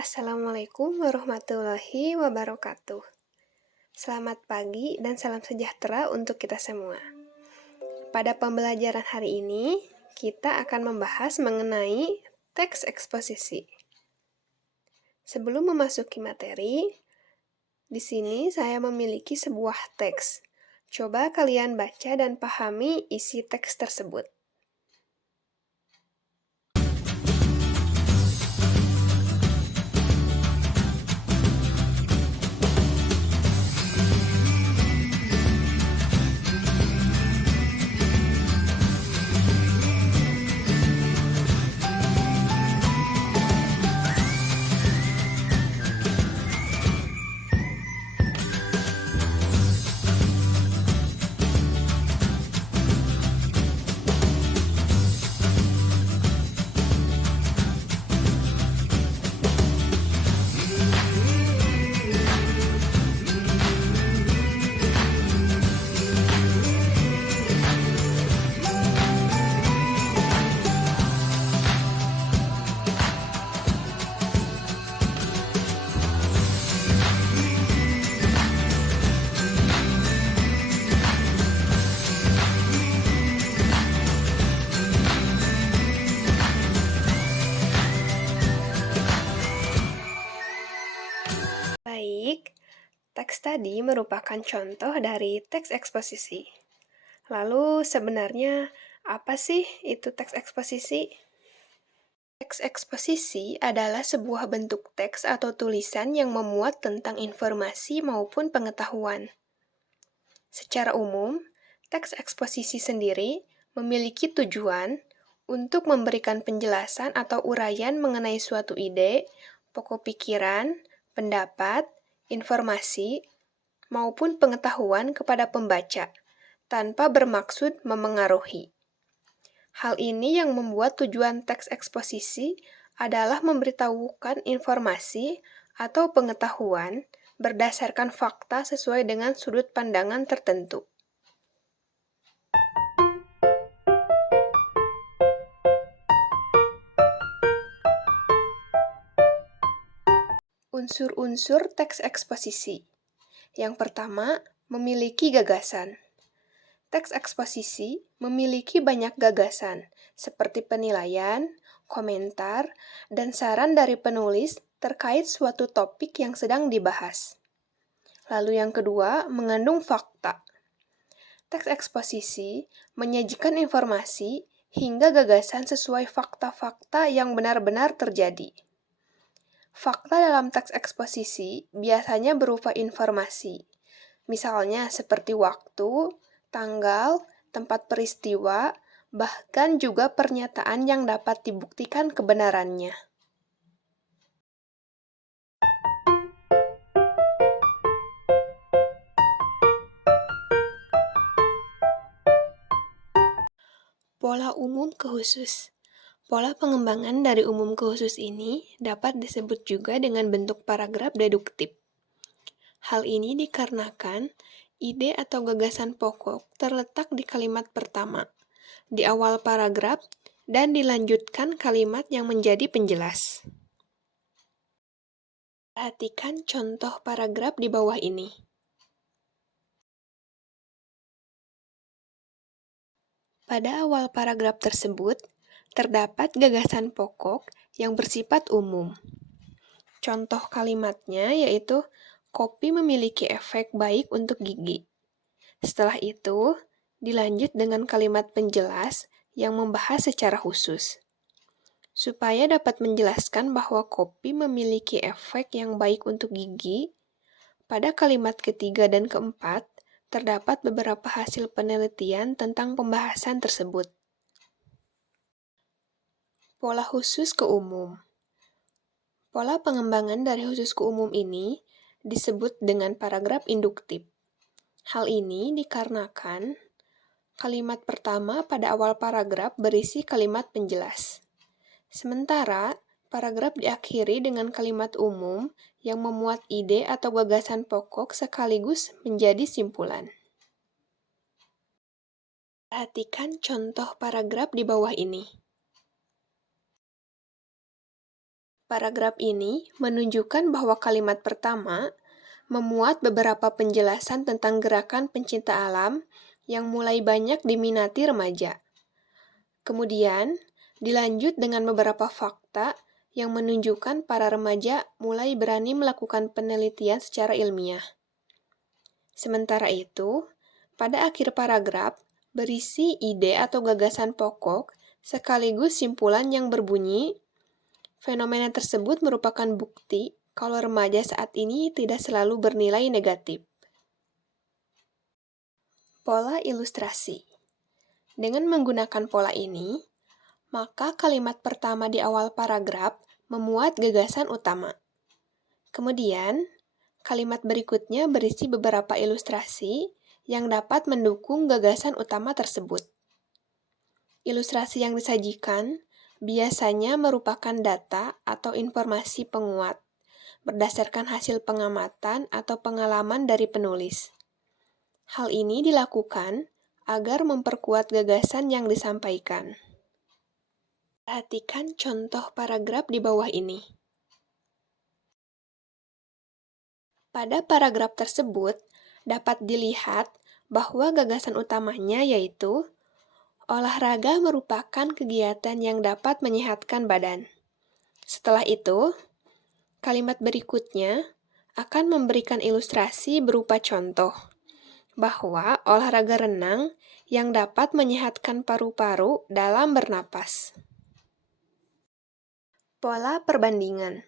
Assalamualaikum warahmatullahi wabarakatuh. Selamat pagi dan salam sejahtera untuk kita semua. Pada pembelajaran hari ini, kita akan membahas mengenai teks eksposisi. Sebelum memasuki materi, di sini saya memiliki sebuah teks. Coba kalian baca dan pahami isi teks tersebut. Baik, teks tadi merupakan contoh dari teks eksposisi. Lalu sebenarnya apa sih itu teks eksposisi? Teks eksposisi adalah sebuah bentuk teks atau tulisan yang memuat tentang informasi maupun pengetahuan. Secara umum, teks eksposisi sendiri memiliki tujuan untuk memberikan penjelasan atau uraian mengenai suatu ide, pokok pikiran, pendapat, informasi, maupun pengetahuan kepada pembaca, tanpa bermaksud memengaruhi. Hal ini yang membuat tujuan teks eksposisi adalah memberitahukan informasi atau pengetahuan berdasarkan fakta sesuai dengan sudut pandangan tertentu. Unsur-unsur teks eksposisi. Yang pertama, memiliki gagasan. Teks eksposisi memiliki banyak gagasan, seperti penilaian, komentar, dan saran dari penulis terkait suatu topik yang sedang dibahas. Lalu yang kedua, mengandung fakta. Teks eksposisi menyajikan informasi hingga gagasan sesuai fakta-fakta yang benar-benar terjadi. Fakta dalam teks eksposisi biasanya berupa informasi, misalnya seperti waktu, tanggal, tempat peristiwa, bahkan juga pernyataan yang dapat dibuktikan kebenarannya. Pola umum ke khusus. Pola pengembangan dari umum ke khusus ini dapat disebut juga dengan bentuk paragraf deduktif. Hal ini dikarenakan ide atau gagasan pokok terletak di kalimat pertama, di awal paragraf, dan dilanjutkan kalimat yang menjadi penjelas. Perhatikan contoh paragraf di bawah ini. Pada awal paragraf tersebut, terdapat gagasan pokok yang bersifat umum. Contoh kalimatnya yaitu, kopi memiliki efek baik untuk gigi. Setelah itu, dilanjut dengan kalimat penjelas yang membahas secara khusus. Supaya dapat menjelaskan bahwa kopi memiliki efek yang baik untuk gigi, pada kalimat ketiga dan keempat, terdapat beberapa hasil penelitian tentang pembahasan tersebut. Pola khusus ke umum. Pola pengembangan dari khusus ke umum ini disebut dengan paragraf induktif. Hal ini dikarenakan kalimat pertama pada awal paragraf berisi kalimat penjelas. Sementara, paragraf diakhiri dengan kalimat umum yang memuat ide atau gagasan pokok sekaligus menjadi simpulan. Perhatikan contoh paragraf di bawah ini. Paragraf ini menunjukkan bahwa kalimat pertama memuat beberapa penjelasan tentang gerakan pencinta alam yang mulai banyak diminati remaja. Kemudian, dilanjut dengan beberapa fakta yang menunjukkan para remaja mulai berani melakukan penelitian secara ilmiah. Sementara itu, pada akhir paragraf berisi ide atau gagasan pokok sekaligus simpulan yang berbunyi, fenomena tersebut merupakan bukti kalau remaja saat ini tidak selalu bernilai negatif. Pola ilustrasi. Dengan menggunakan pola ini, maka kalimat pertama di awal paragraf memuat gagasan utama. Kemudian, kalimat berikutnya berisi beberapa ilustrasi yang dapat mendukung gagasan utama tersebut. Ilustrasi yang disajikan biasanya merupakan data atau informasi penguat berdasarkan hasil pengamatan atau pengalaman dari penulis. Hal ini dilakukan agar memperkuat gagasan yang disampaikan. Perhatikan contoh paragraf di bawah ini. Pada paragraf tersebut, dapat dilihat bahwa gagasan utamanya yaitu olahraga merupakan kegiatan yang dapat menyehatkan badan. Setelah itu, kalimat berikutnya akan memberikan ilustrasi berupa contoh bahwa olahraga renang yang dapat menyehatkan paru-paru dalam bernapas. Pola perbandingan.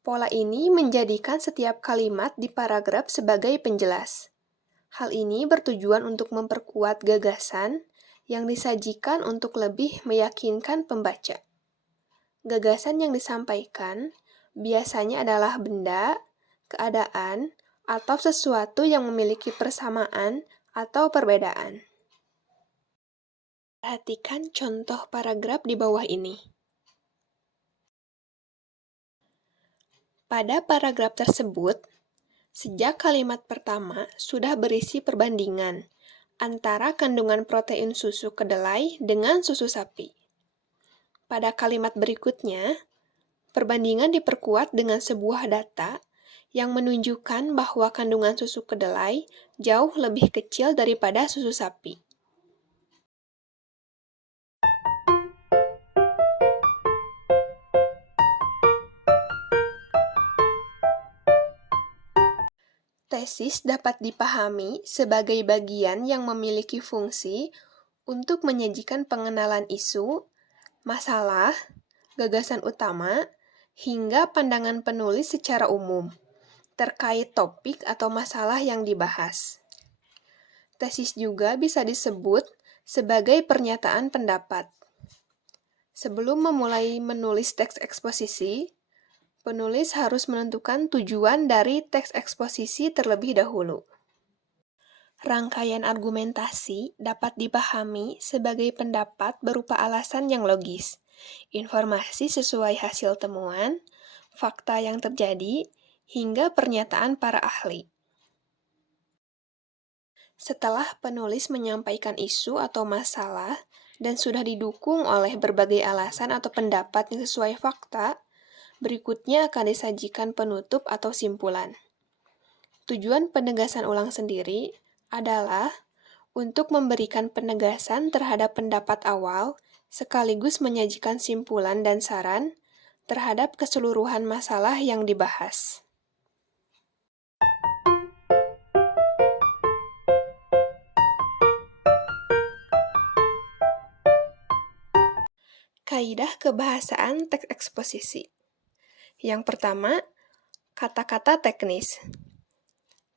Pola ini menjadikan setiap kalimat di paragraf sebagai penjelas. Hal ini bertujuan untuk memperkuat gagasan yang disajikan untuk lebih meyakinkan pembaca. Gagasan yang disampaikan biasanya adalah benda, keadaan, atau sesuatu yang memiliki persamaan atau perbedaan. Perhatikan contoh paragraf di bawah ini. Pada paragraf tersebut, sejak kalimat pertama sudah berisi perbandingan antara kandungan protein susu kedelai dengan susu sapi. Pada kalimat berikutnya, perbandingan diperkuat dengan sebuah data yang menunjukkan bahwa kandungan susu kedelai jauh lebih kecil daripada susu sapi. Tesis dapat dipahami sebagai bagian yang memiliki fungsi untuk menyajikan pengenalan isu, masalah, gagasan utama, hingga pandangan penulis secara umum terkait topik atau masalah yang dibahas. Tesis juga bisa disebut sebagai pernyataan pendapat. Sebelum memulai menulis teks eksposisi, penulis harus menentukan tujuan dari teks eksposisi terlebih dahulu. Rangkaian argumentasi dapat dipahami sebagai pendapat berupa alasan yang logis, informasi sesuai hasil temuan, fakta yang terjadi, hingga pernyataan para ahli. Setelah penulis menyampaikan isu atau masalah dan sudah didukung oleh berbagai alasan atau pendapat yang sesuai fakta, berikutnya akan disajikan penutup atau simpulan. Tujuan penegasan ulang sendiri adalah untuk memberikan penegasan terhadap pendapat awal sekaligus menyajikan simpulan dan saran terhadap keseluruhan masalah yang dibahas. Kaidah kebahasaan teks eksposisi. Yang pertama, kata-kata teknis.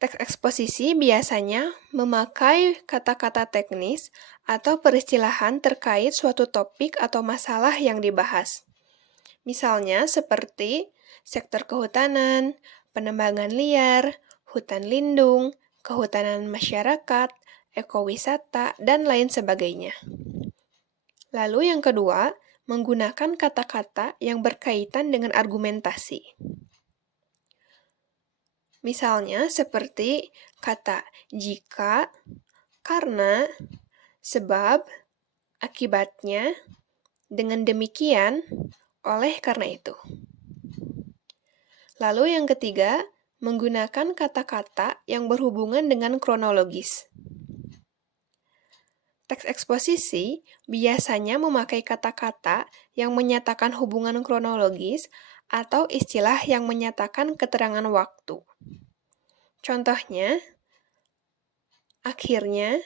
Teks eksposisi biasanya memakai kata-kata teknis atau peristilahan terkait suatu topik atau masalah yang dibahas. Misalnya seperti sektor kehutanan, penebangan liar, hutan lindung, kehutanan masyarakat, ekowisata, dan lain sebagainya. Lalu yang kedua, menggunakan kata-kata yang berkaitan dengan argumentasi. Misalnya seperti kata jika, karena, sebab, akibatnya, dengan demikian, oleh karena itu. Lalu yang ketiga, menggunakan kata-kata yang berhubungan dengan kronologis. Teks eksposisi biasanya memakai kata-kata yang menyatakan hubungan kronologis atau istilah yang menyatakan keterangan waktu. Contohnya, akhirnya,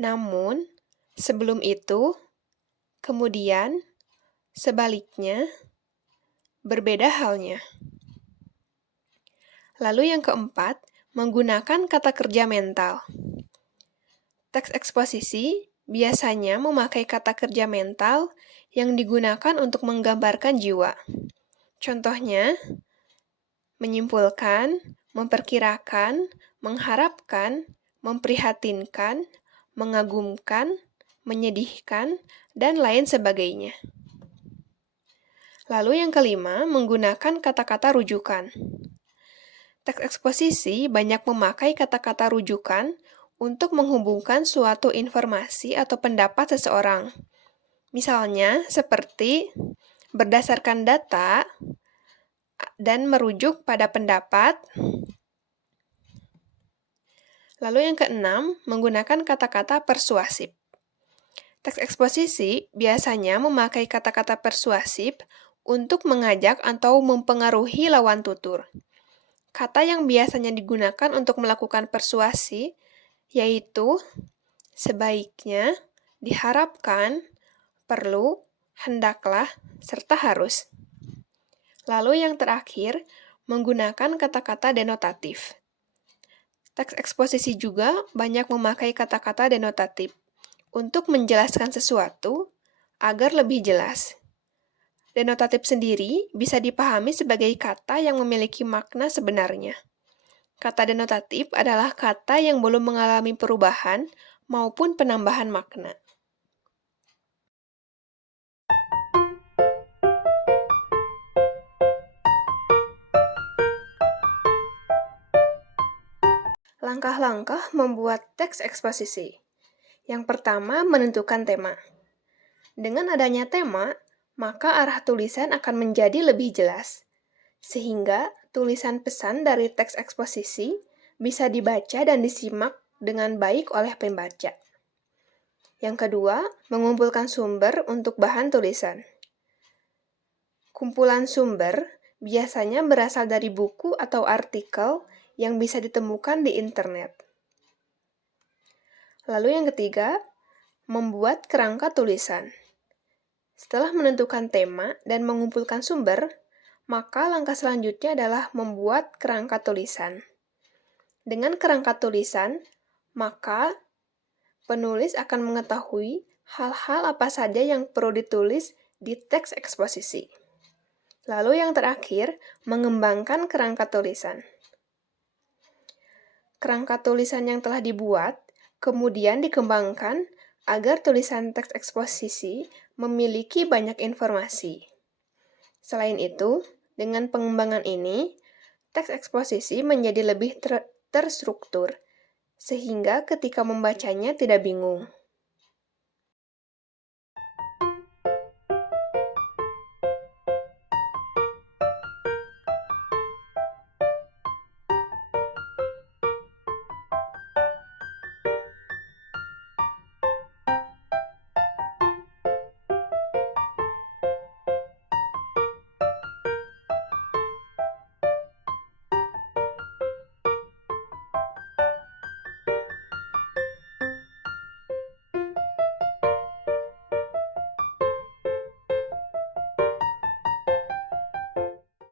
namun, sebelum itu, kemudian, sebaliknya, berbeda halnya. Lalu yang keempat, menggunakan kata kerja mental. Teks eksposisi biasanya memakai kata kerja mental yang digunakan untuk menggambarkan jiwa. Contohnya, menyimpulkan, memperkirakan, mengharapkan, memprihatinkan, mengagumkan, menyedihkan, dan lain sebagainya. Lalu yang kelima, menggunakan kata-kata rujukan. Teks eksposisi banyak memakai kata-kata rujukan untuk menghubungkan suatu informasi atau pendapat seseorang. Misalnya, seperti berdasarkan data dan merujuk pada pendapat. Lalu yang keenam, menggunakan kata-kata persuasif. Teks eksposisi biasanya memakai kata-kata persuasif untuk mengajak atau mempengaruhi lawan tutur. Kata yang biasanya digunakan untuk melakukan persuasi yaitu sebaiknya, diharapkan, perlu, hendaklah, serta harus. Lalu yang terakhir, menggunakan kata-kata denotatif. Teks eksposisi juga banyak memakai kata-kata denotatif untuk menjelaskan sesuatu agar lebih jelas. Denotatif sendiri bisa dipahami sebagai kata yang memiliki makna sebenarnya. Kata denotatif adalah kata yang belum mengalami perubahan maupun penambahan makna. Langkah-langkah membuat teks eksposisi. Yang pertama, menentukan tema. Dengan adanya tema, maka arah tulisan akan menjadi lebih jelas, sehingga tulisan pesan dari teks eksposisi bisa dibaca dan disimak dengan baik oleh pembaca. Yang kedua, mengumpulkan sumber untuk bahan tulisan. Kumpulan sumber biasanya berasal dari buku atau artikel yang bisa ditemukan di internet. Lalu yang ketiga, membuat kerangka tulisan. Setelah menentukan tema dan mengumpulkan sumber, maka langkah selanjutnya adalah membuat kerangka tulisan. Dengan kerangka tulisan, maka penulis akan mengetahui hal-hal apa saja yang perlu ditulis di teks eksposisi. Lalu yang terakhir, mengembangkan kerangka tulisan. Kerangka tulisan yang telah dibuat kemudian dikembangkan agar tulisan teks eksposisi memiliki banyak informasi. Selain itu, dengan pengembangan ini, teks eksposisi menjadi lebih terstruktur, sehingga ketika membacanya tidak bingung.